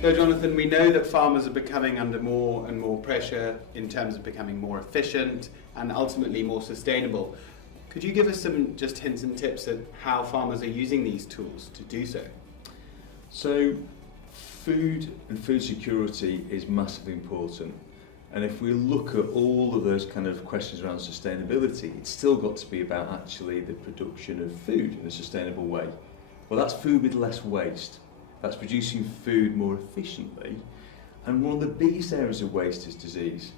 So Jonathan, we know that farmers are becoming under more and more pressure in terms of becoming more efficient and ultimately more sustainable. Could you give us some just hints and tips at how farmers are using these tools to do so? So food and food security is massively important, and if we look at all of those kind of questions around sustainability, it's still got to be about actually the production of food in a sustainable way. Well, that's food with less waste, that's producing food more efficiently, and one of the biggest areas of waste is disease.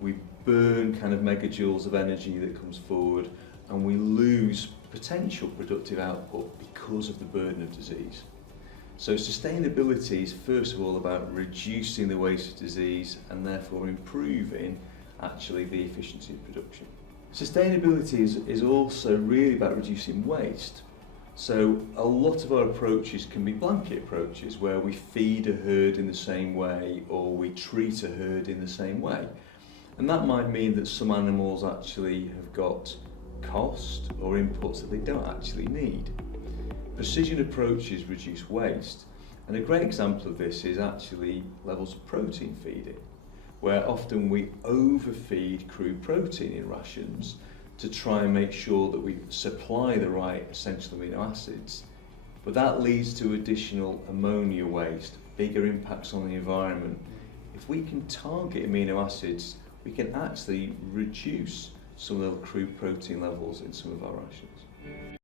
We burn kind of megajoules of energy that comes forward, and we lose potential productive output because of the burden of disease. So sustainability is first of all about reducing the waste of disease and therefore improving actually the efficiency of production. Sustainability is also really about reducing waste. So a lot of our approaches can be blanket approaches where we feed a herd in the same way or we treat a herd in the same way. And that might mean that some animals actually have got cost or inputs that they don't actually need. Precision approaches reduce waste, and a great example of this is actually levels of protein feeding, where often we overfeed crude protein in rations to try and make sure that we supply the right essential amino acids, but that leads to additional ammonia waste, bigger impacts on the environment. If we can target amino acids, we can actually reduce some of the crude protein levels in some of our rations.